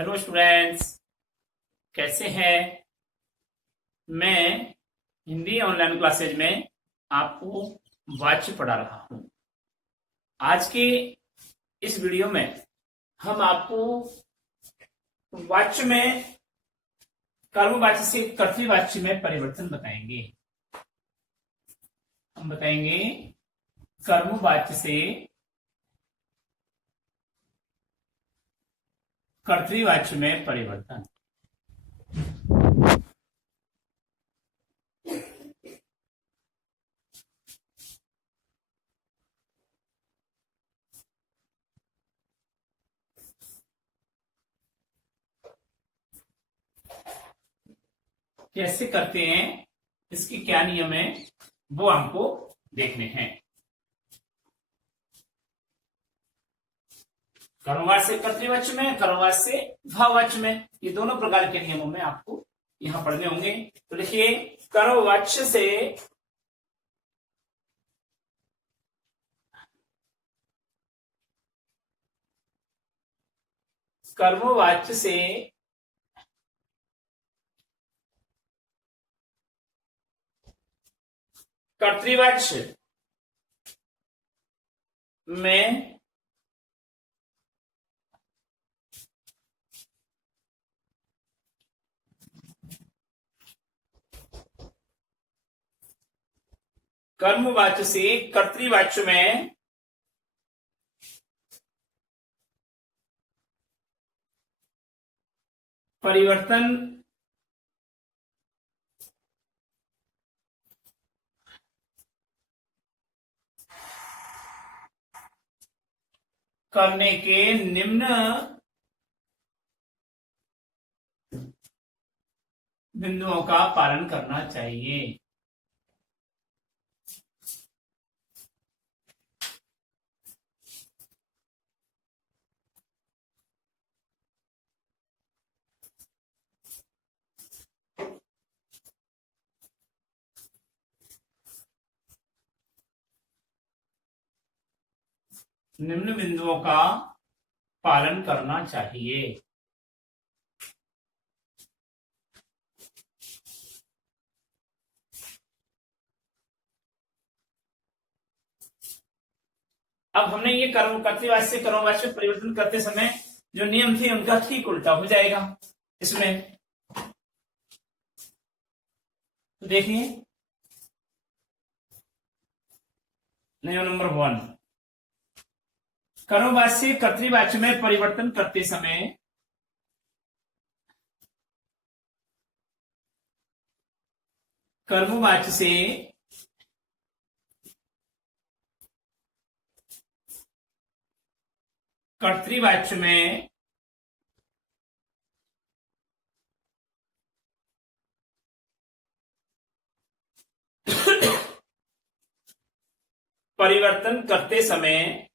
Hello students, कैसे हैं। मैं हिंदी ऑनलाइन क्लासेज में आपको वाच्य पढ़ा रहा हूँ। आज के इस वीडियो में हम आपको वाच्य में कर्मवाच्य से कर्तृवाच्य में परिवर्तन बताएंगे। हम बताएंगे कर्मवाच्य से कर्तृवाच्य में परिवर्तन। कैसे करते हैं, इसके क्या नियम है, वो हमको देखने हैं। कर्मवाच्य से कर्तृवाच्य में, कर्मवाच्य से भाववाच्य में, ये दोनों प्रकार के नियमों में आपको यहां पढ़ने होंगे। तो देखिए, कर्मवाच्य से कर्मवाच्य से कर्तृवाच्य में कर्मवाच्य से कर्तृवाच्य में परिवर्तन करने के निम्न बिंदुओं का पालन करना चाहिए। निम्न बिंदुओं का पालन करना चाहिए। अब हमने ये कर्तृवाच्य से कर्मवाच्य में परिवर्तन करते समय जो नियम थे उनका ठीक उल्टा हो जाएगा इसमें। तो देखिए, नियम नंबर 1, कर्मवाच्य से कर्तृवाच्य में परिवर्तन करते समय कर्मवाच्य से कर्तृवाच्य में परिवर्तन करते समय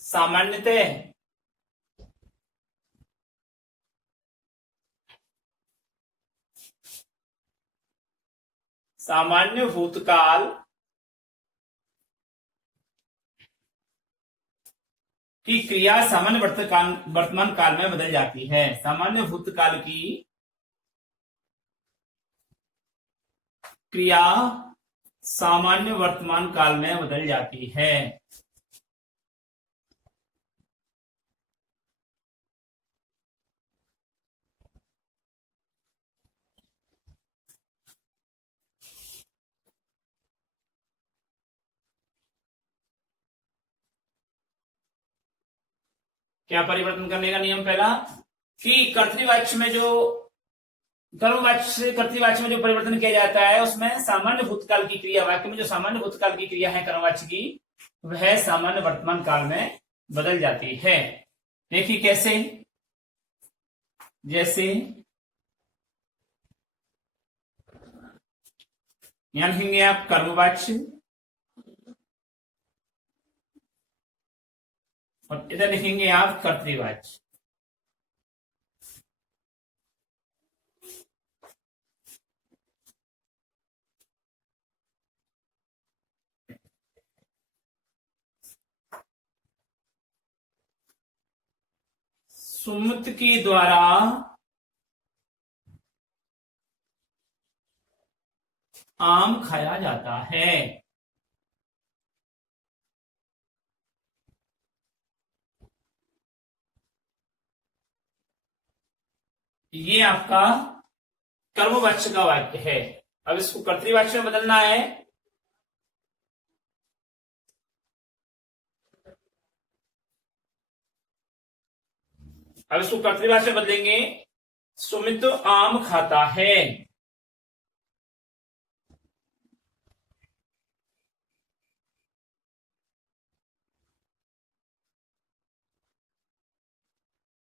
सामान्यतः सामान्य भूतकाल की क्रिया सामान्य वर्तमान काल में बदल जाती है। सामान्य भूतकाल की क्रिया सामान्य वर्तमान काल में बदल जाती है। क्या परिवर्तन करने का नियम पहला, कि कर्तृवाच्य में जो कर्मवाच्य से कर्तृवाच्य में जो परिवर्तन किया जाता है उसमें सामान्य भूतकाल की क्रिया, वाक्य में जो सामान्य भूतकाल की क्रिया है कर्मवाच्य की, वह सामान्य वर्तमान काल में बदल जाती है। देखिए कैसे, जैसे यहां लिखेंगे आप कर्मवाच्य और इधर लिखेंगे आप कर्तृवाच्य। सुमित के द्वारा आम खाया जाता है। ये आपका कर्मवाच्य का वाक्य है। अब इसको कर्तृवाच्य में बदलना है। अब इसको कर्तृवाच्य में बदलेंगे, सुमित आम खाता है।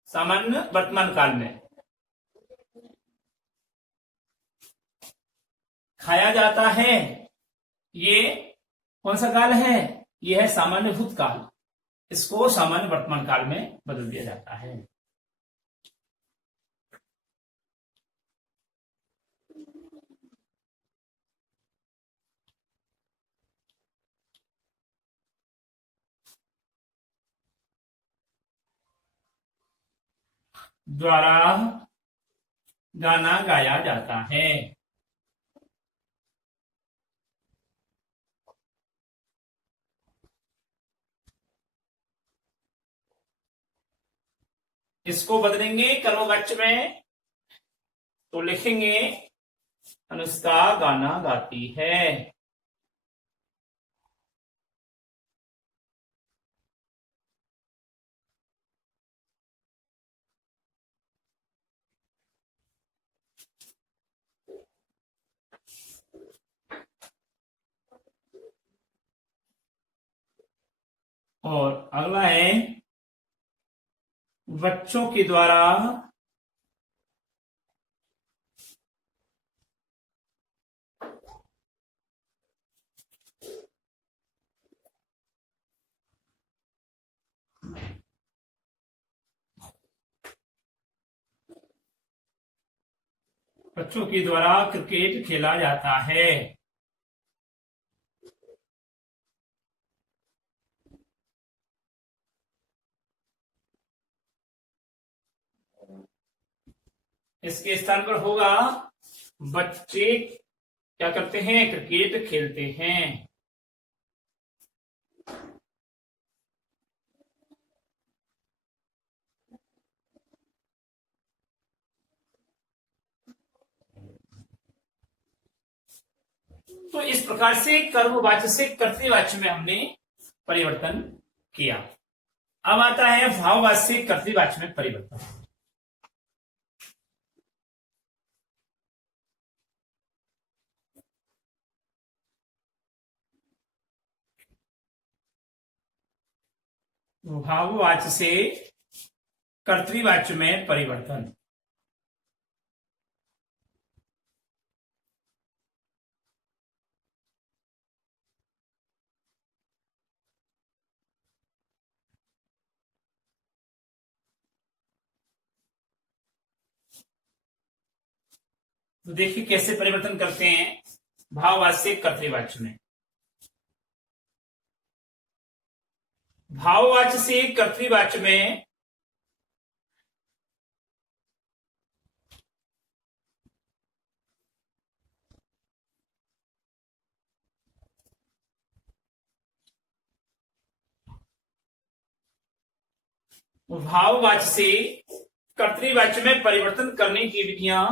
सामान्य वर्तमान काल में खाया जाता है, ये कौन सा काल है? ये है सामान्य भूतकाल। इसको सामान्य वर्तमान काल में बदल दिया जाता है। द्वारा गाना गाया जाता है। इसको बदलेंगे कर्मवाच्य में, तो लिखेंगे अनुष्का गाना गाती है। और अगला है बच्चों के द्वारा क्रिकेट खेला जाता है। इसके स्थान पर होगा बच्चे क्या करते हैं? क्रिकेट खेलते हैं। तो इस प्रकार से कर्मवाच्य से कर्तृवाच्य में हमने परिवर्तन किया। अब आता है भाववाच्य से कर्तृवाच्य में परिवर्तन। भाववाच्य से कर्तृवाच्य में परिवर्तन। तो देखिए कैसे परिवर्तन करते हैं भाववाच्य से कर्तृवाच्य में। भाववाच्य से कर्तृवाच्य में भाववाच्य से कर्तृवाच्य में परिवर्तन करने की विधियां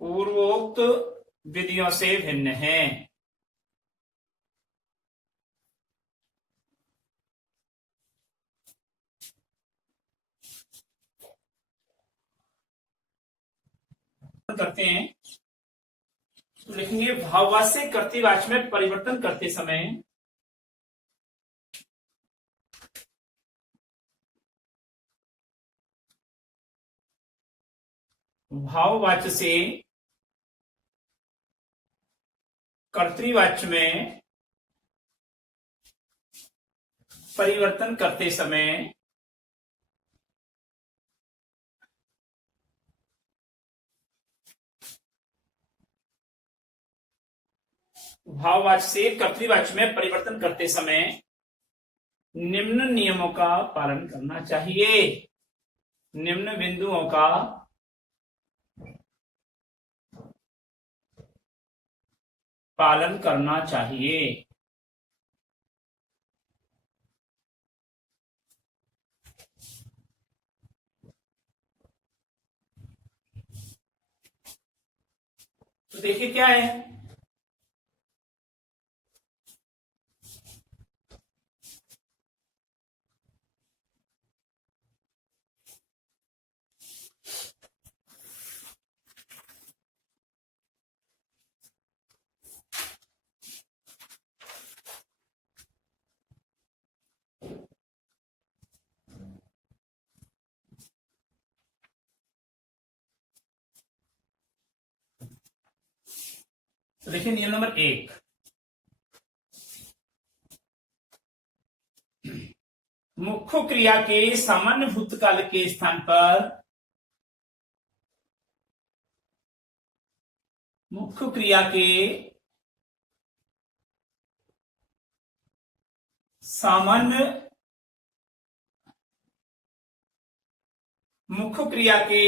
पूर्वोक्त विधियों से भिन्न है। करते हैं तो लिखेंगे भाववाच्य से कर्तृवाच्य में परिवर्तन करते समय भाववाच्य से कर्तृवाच्य में परिवर्तन करते समय भाववाच्य से कर्तृवाच्य में परिवर्तन करते समय निम्न नियमों का पालन करना चाहिए। निम्न बिंदुओं का पालन करना चाहिए। तो देखिए क्या है, तो देखिए नियम नंबर 1, मुख्य क्रिया के सामान्य भूतकाल के स्थान पर मुख्य क्रिया के सामान्य मुख्य क्रिया के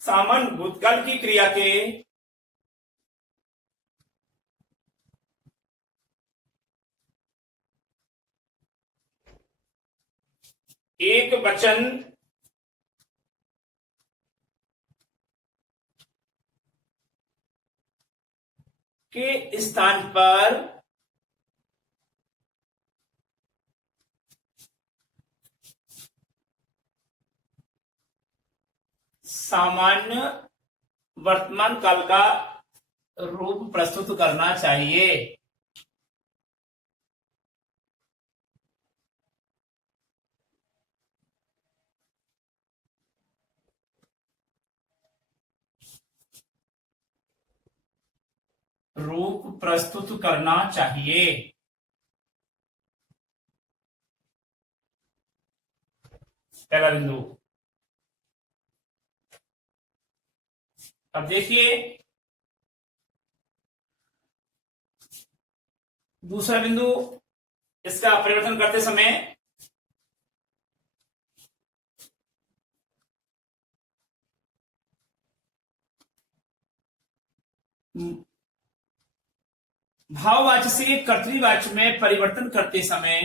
सामान्य भूतकाल की क्रिया के एक वचन के स्थान पर सामान्य वर्तमान काल का रूप प्रस्तुत करना चाहिए। रूप प्रस्तुत करना चाहिए। पहला बिंदु। अब देखिए दूसरा बिंदु, इसका परिवर्तन करते समय भाववाच्य से कर्तृवाच्य में परिवर्तन करते समय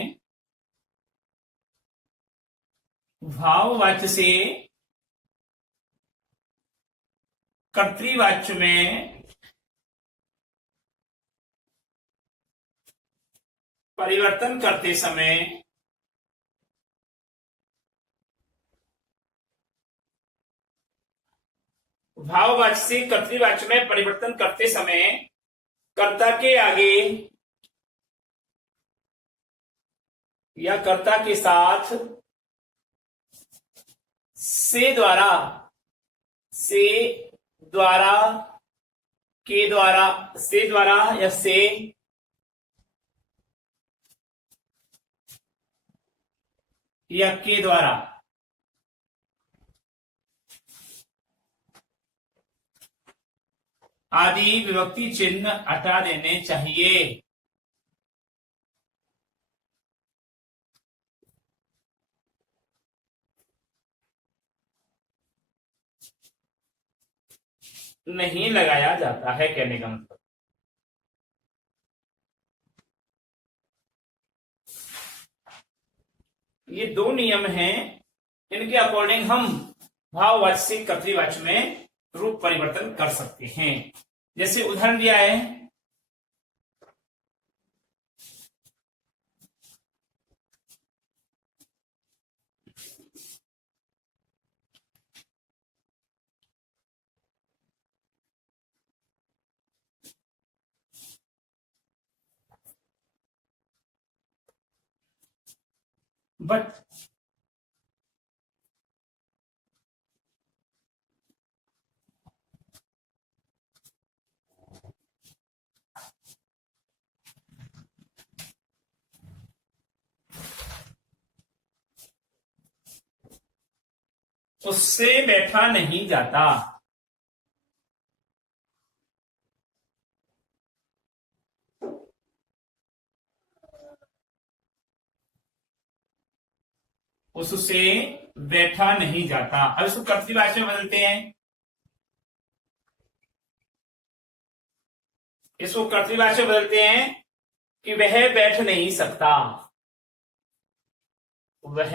भाववाच्य से कर्तृवाच्य में परिवर्तन करते समय भाववाच्य से कर्तृवाच्य में परिवर्तन करते समय कर्ता के आगे या कर्ता के साथ से द्वारा के द्वारा से द्वारा या से या के द्वारा आदि विभक्ति चिन्ह हटा देने चाहिए। नहीं लगाया जाता है, कहने का मतलब। ये दो नियम हैं, इनके अकॉर्डिंग हम भाववाच्य से कर्तृवाच्य में रूप परिवर्तन कर सकते हैं। जैसे उदाहरण दिया है, बट उससे बैठा नहीं जाता। उससे बैठा नहीं जाता। अब इसको कर्तृवाची में बदलते हैं। इसको कर्तृवाची में बदलते हैं कि वह बैठ नहीं सकता। वह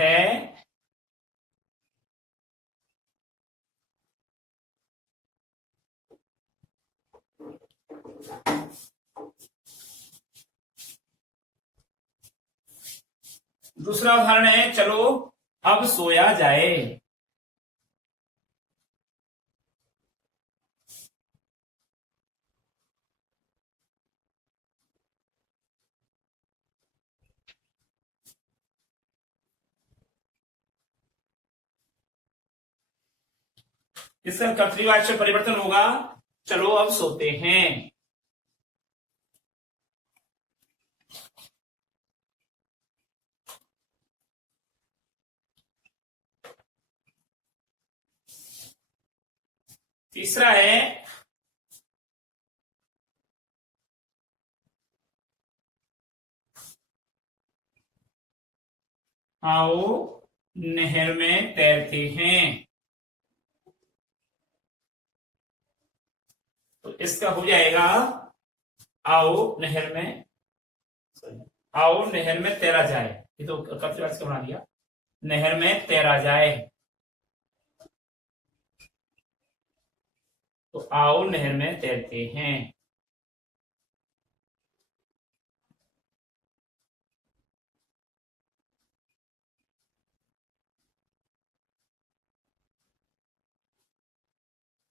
दूसरा उदाहरण है, चलो अब सोया जाए। इसका कर्तृवाच्य परिवर्तन होगा, चलो अब सोते हैं। तीसरा है, आओ नहर में तैरते हैं। तो इसका हो जाएगा, आओ नहर में, आओ नहर में तैरा जाए। ये तो कर्तृवाची का बना दिया, नहर में तैरा जाए। तो आओ नहर में तैरते हैं।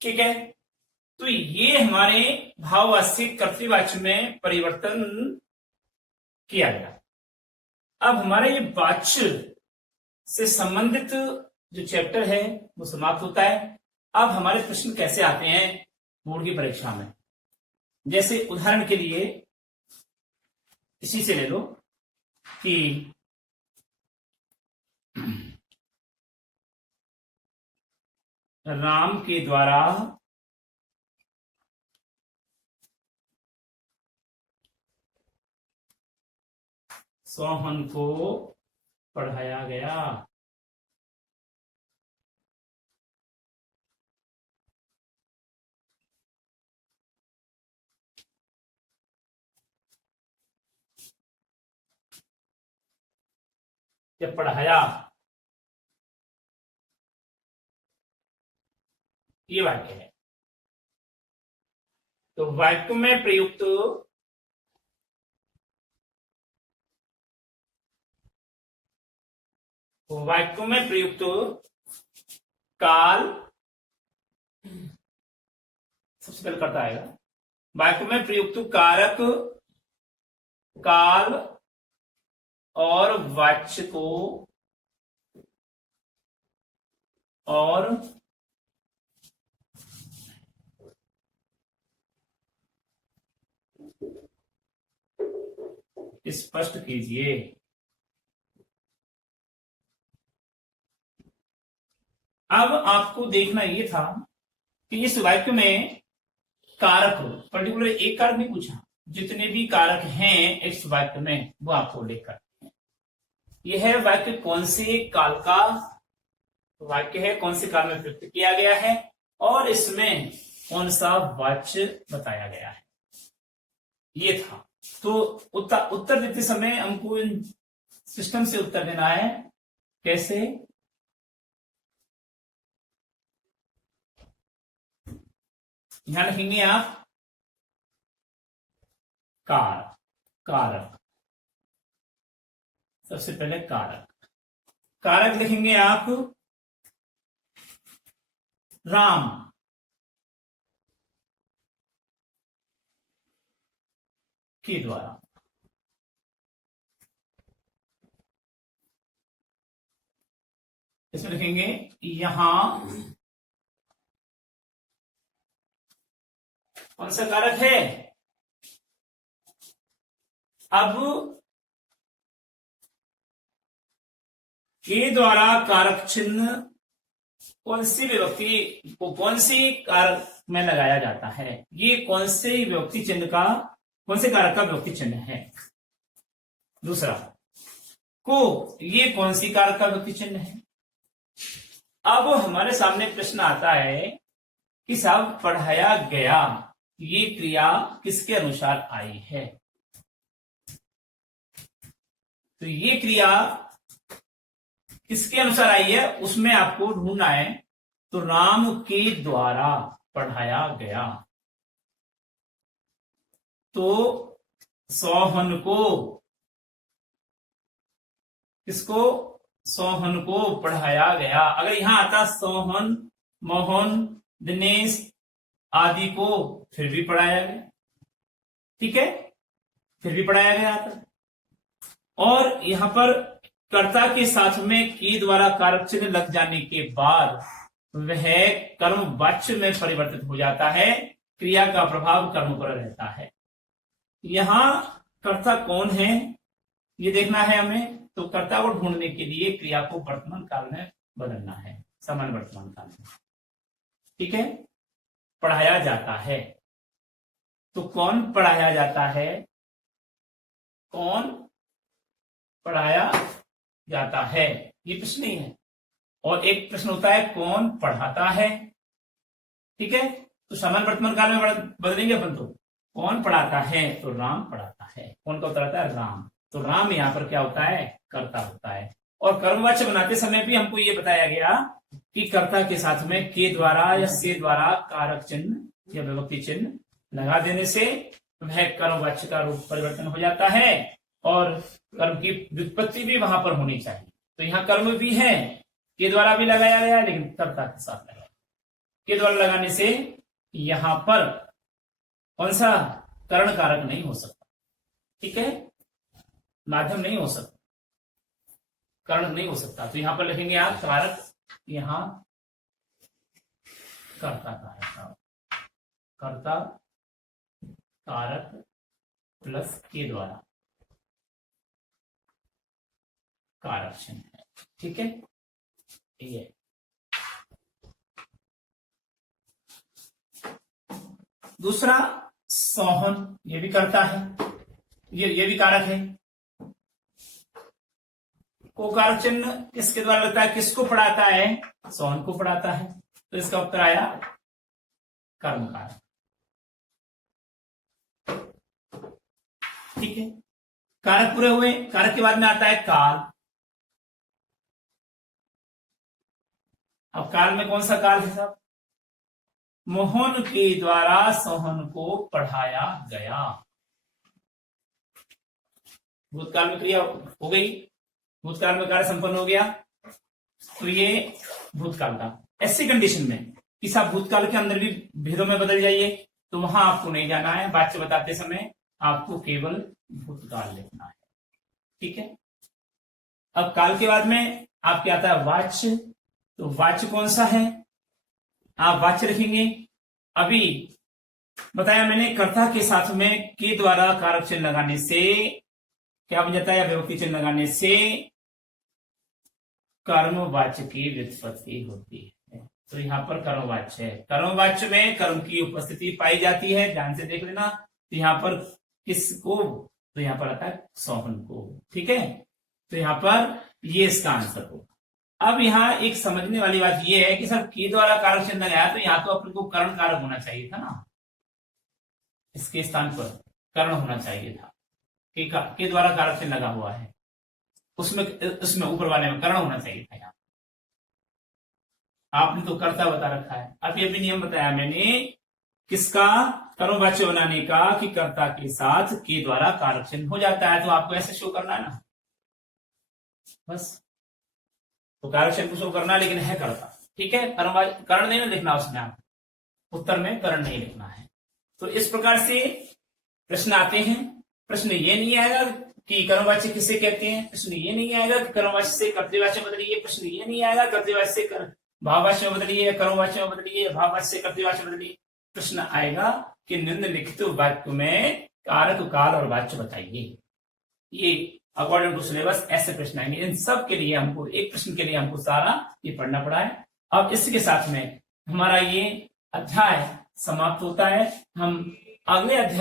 ठीक है, तो ये हमारे भाववाची कर्तृवाची में परिवर्तन किया गया। अब हमारा ये वाच्य से संबंधित जो चैप्टर है वो समाप्त होता है। अब हमारे प्रश्न कैसे आते हैं बोर्ड की परीक्षा में, जैसे उदाहरण के लिए इसी से ले लो कि राम के द्वारा सोहन को पढ़ाया गया। जब पढ़ाया, ये वाक्य है। तो वाक्य में प्रयुक्त वाक्यों में प्रयुक्त काल सबसे पहले करता आएगा। वाक्य में प्रयुक्त कारक, काल और वाच्य को और स्पष्ट कीजिए। अब आपको देखना यह था कि इस वाक्य में कारक, पर्टिकुलर एक कारक नहीं पूछा, जितने भी कारक हैं इस वाक्य में वो आपको उल्लेख करते हैं। यह वाक्य कौन से काल का वाक्य है, कौन से काल में प्रयुक्त किया गया है और इसमें कौन सा वाच्य बताया गया है, ये था। तो उत्तर देते समय हमको इन सिस्टम से उत्तर देना है। कैसे? यहां लिखेंगे आप कारक, कारक, सबसे पहले कारक, कारक लिखेंगे आप राम, के द्वारा। इसमें लिखेंगे यहां कौन सा कारक है। अब के द्वारा कारक चिन्ह कौन सी विभक्ति को कौन सी कारक में लगाया जाता है, ये कौन से विभक्ति चिन्ह का, कौन से कारक का विभक्ति चिन्ह है। दूसरा, को, ये कौन सी कारक का विभक्ति चिन्ह है। अब हमारे सामने प्रश्न आता है कि साहब पढ़ाया गया, ये क्रिया किसके अनुसार आई है। तो ये क्रिया किसके अनुसार आई है, उसमें आपको ढूंढना है। तो राम के द्वारा पढ़ाया गया, तो सोहन को, किसको, सोहन को पढ़ाया गया। अगर यहां आता सोहन, मोहन, दिनेश आदि को, फिर भी पढ़ाया गया, ठीक है, फिर भी पढ़ाया गया आता। और यहां पर कर्ता के साथ में के द्वारा कारक चिन्ह लग जाने के बाद वह कर्म वाच्य में परिवर्तित हो जाता है, क्रिया का प्रभाव कर्म पर रहता है। यहां कर्ता कौन है ये देखना है हमें। तो कर्ता को ढूंढने के लिए क्रिया को वर्तमान काल में बदलना है, सामान्य वर्तमान काल में, ठीक है। पढ़ाया जाता है, तो कौन पढ़ाया जाता है, कौन पढ़ाया जाता है, ये प्रश्न नहीं है। और एक प्रश्न होता है कौन पढ़ाता है, ठीक है। तो सामान्य वर्तमान काल में बदलेंगे अपन। तो कौन पढ़ाता है, तो राम पढ़ाता है। कौन का उत्तर आता है, राम। तो राम यहाँ पर क्या होता है, कर्ता होता है। और कर्मवाच्य बनाते समय भी हमको ये बताया गया कि कर्ता के साथ में के द्वारा या से द्वारा कारक चिन्ह या विभक्ति चिन्ह लगा देने से वह कर्मवाच्य का रूप परिवर्तन हो जाता है और कर्म की व्युत्पत्ति भी वहां पर होनी चाहिए। तो यहाँ कर्म भी है, के द्वारा भी लगाया गया, लेकिन कर्ता के साथ लगाया। के द्वारा लगाने से यहां पर कौन सा करण कारक नहीं हो सकता, ठीक है, माध्यम नहीं हो सकता, कर्ण नहीं हो सकता। तो यहां पर लिखेंगे आप कारक, यहां कर्ता कारक, कर्ता कारक प्लस के द्वारा कारक चिन्ह है, ठीक है। ये दूसरा सोहन, ये भी करता है, ये भी कारक है। को कारक चिन्ह किसके द्वारा लगता है, किसको पढ़ाता है, सोहन को पढ़ाता है। तो इसका उत्तर आया कर्म कारक, ठीक है। कारक पूरे हुए। कारक के बाद में आता है काल। अब काल में कौन सा काल है साहब, मोहन के द्वारा सोहन को पढ़ाया गया। भूतकाल में क्रिया हो गई, भूतकाल में कार्य संपन्न हो गया। तो ये भूतकाल का। ऐसी कंडीशन में कि साहब भूतकाल के अंदर भी भेदों में बदल जाइए, तो वहां आपको नहीं जाना है। वाच्य बताते समय आपको केवल भूतकाल लिखना है, ठीक है। अब काल के बाद में आपके आता है वाच्य। तो वाच्य कौन सा है, आप वाच्य लिखेंगे। अभी बताया मैंने, कर्ता के साथ में के द्वारा कारक चिन्ह लगाने से क्या बन जाता है, या विभक्ति चिन्ह लगाने से कर्मवाच्य की व्युत्पत्ति होती है। तो यहां पर कर्मवाच्य है। कर्मवाच्य में कर्म की उपस्थिति पाई जाती है, ध्यान से देख लेना। तो यहां पर किसको, तो यहां पर आता है सोहन को, ठीक है। तो यहां पर ये इसका आंसर होगा। अब यहाँ एक समझने वाली बात यह है कि सर के द्वारा कारक चिन्ह लगाया, तो यहाँ तो अपन को कर्ण कारक होना चाहिए था ना, इसके स्थान पर कर्ण होना चाहिए था। के द्वारा कारक चिन्ह लगा हुआ है, उसमें ऊपर वाले में कर्ण होना चाहिए था। यहाँ आपने तो कर्ता बता रखा है। अब ये भी नियम बताया मैंने किसका, कर्मवाच्य बनाने का, कि कर्ता के साथ के द्वारा कारक चिन्ह हो जाता है। तो आपको ऐसे शो करना है ना, बस। तो कारक चिन्ह को शो करना, लेकिन है कर्ता, ठीक है। कर्ण नहीं ना लिखना उसमें, आप उत्तर में कर्ण नहीं लिखना है। तो इस प्रकार से प्रश्न आते हैं। प्रश्न ये नहीं आएगा कि कर्मवाच्य किसे कहते हैं, प्रश्न ये नहीं आएगा कि कर्मवाच्य से कर्तृवाच्य बदलिए, प्रश्न ये नहीं आएगा कर्तृवाच्य से भाववाच्य में बदलिए, कर्मवाच्य में बदलिए, भाववाच्य से कर्तृवाच्य बदलिए। प्रश्न आएगा कि निम्नलिखित वाक्य में कारक, काल और वाच्य बताइए। ये अकॉर्डिंग टू सिलेबस ऐसे प्रश्न आएंगे। इन सब के लिए हमको, एक प्रश्न के लिए हमको सारा ये पढ़ना पड़ा है। अब इसके साथ में हमारा ये अध्याय समाप्त होता है। हम अगले अध्याय